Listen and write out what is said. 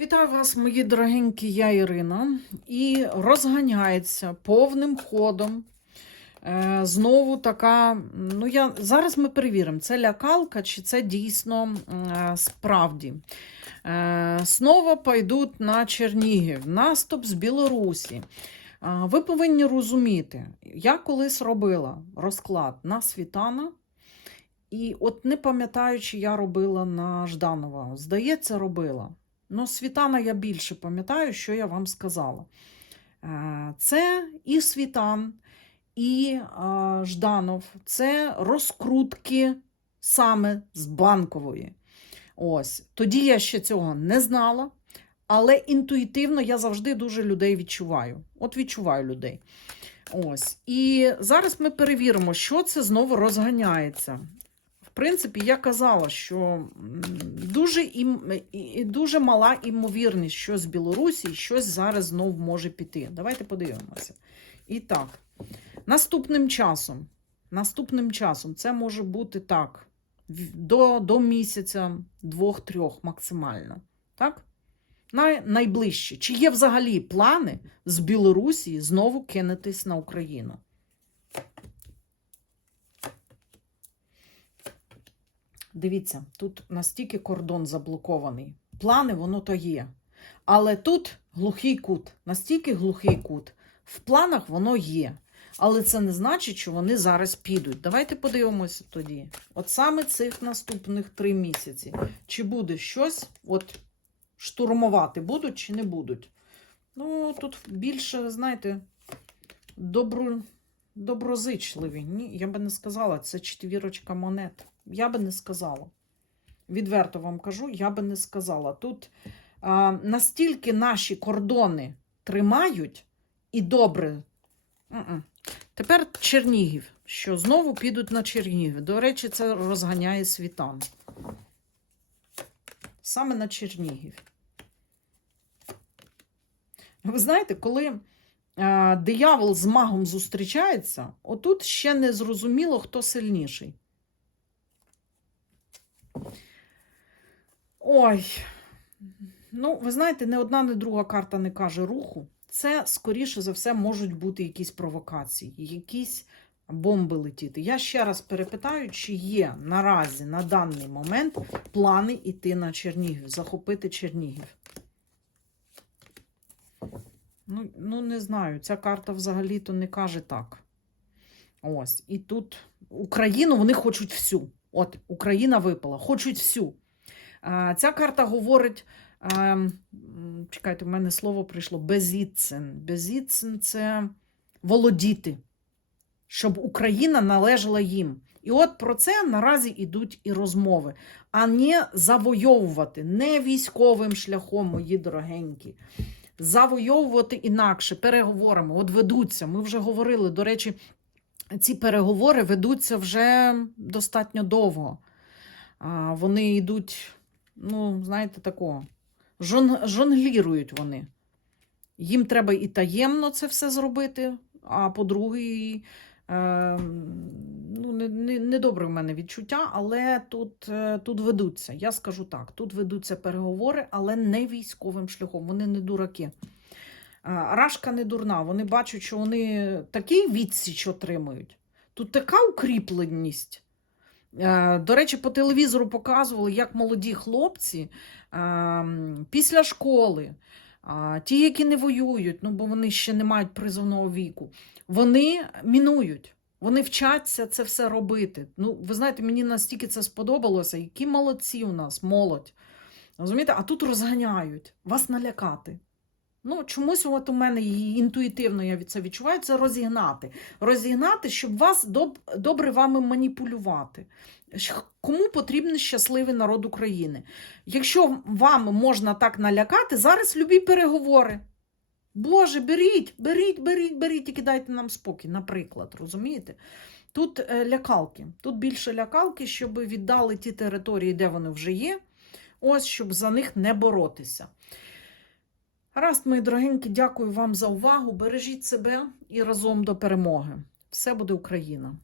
Вітаю вас, мої дорогенькі, я Ірина. І розганяється повним ходом. Е, знову така. Ну, я, зараз ми перевіримо, це лякалка, чи це дійсно е, справді. Е, Снова пойдуть на Чернігів, наступ з Білорусі. Е, Ви повинні розуміти, я колись робила розклад на Світана. І от не пам'ятаю, чи я робила на Жданова. Здається, робила. Ну, Світана я більше пам'ятаю, що я вам сказала. Е, Це і Світан, і е, Жданов, це розкрутки саме з банкової. Ось. Тоді я ще цього не знала, але інтуїтивно я завжди дуже людей відчуваю. От відчуваю людей. Ось. І зараз ми перевіримо, що це знову розганяється. Принципі, я казала, що дуже, ім, і- дуже мала імовірність, що з Білорусі щось зараз знов може піти. Давайте подивимося. І так, наступним часом, наступним часом це може бути так, до, до місяця, двох-трьох максимально. Так? Най, найближче. Чи є взагалі плани з Білорусі знову кинутись на Україну? Дивіться, тут настільки кордон заблокований. Плани воно то є. Але тут глухий кут, настільки глухий кут. В планах воно є. Але це не значить, що вони зараз підуть. Давайте подивимося тоді. От саме цих наступних три місяці. Чи буде щось от, штурмувати будуть чи не будуть? Ну, тут більше, знаєте, добро, доброзичливі. Ні, я би не сказала, це четвірочка монет. Я би не сказала. Відверто вам кажу, я би не сказала. Тут а, настільки наші кордони тримають і добре. М-м. Тепер Чернігів, що знову підуть на Чернігів. До речі, це розганяє світан. Саме на Чернігів. Ви знаєте, коли диявол з магом зустрічається, отут ще не зрозуміло, хто сильніший. Ой, ну, ви знаєте, не одна, не друга карта не каже руху. Це, скоріше за все, можуть бути якісь провокації, якісь бомби летіти. Я ще раз перепитаю, чи є наразі на даний момент плани йти на Чернігів, захопити Чернігів. Ну, ну, не знаю, ця карта взагалі-то не каже так. Ось. І тут Україну вони хочуть всю. От, Україна випала, хочуть всю. А, Ця карта говорить. а, Чекайте, в мене слово прийшло безіцен. Безіцен це володіти, щоб Україна належала їм. І от про це наразі йдуть і розмови, а не завойовувати не військовим шляхом, мої дорогенькі. Завойовувати інакше переговорами. От ведуться. Ми вже говорили. До речі, ці переговори ведуться вже достатньо довго. Вони йдуть, ну, знаєте, такого. Жон, жонглірують вони. Їм треба і таємно це все зробити, а по-друге, ну, не, не, не в мене відчуття, але тут, е, тут ведуться. Я скажу так: тут ведуться переговори, але не військовим шляхом. Вони не дураки. Рашка не дурна. Вони бачать, що вони такий відсіч отримують. Тут така укріпленість. Е, До речі, по телевізору показували, як молоді хлопці е, після школи, а, ті, які не воюють, ну бо вони ще не мають призовного віку, вони мінують. Вони вчаться це все робити. Ну, ви знаєте, мені настільки це сподобалося, які молодці у нас, молодь. Розумієте, а тут розганяють вас налякати. Ну, чомусь от у мене інтуїтивно я від це відчуваю, це розігнати. Розігнати, щоб вас доб- добре вами маніпулювати. Кому потрібен щасливий народ України? Якщо вам можна так налякати, зараз любі переговори. Боже, беріть, беріть, беріть, беріть і кидайте нам спокій, наприклад, розумієте? Тут е, лякалки, тут більше лякалки, щоб віддали ті території, де вони вже є, ось щоб за них не боротися. Гаразд, мої дорогенькі, дякую вам за увагу. Бережіть себе і разом до перемоги. Все буде Україна!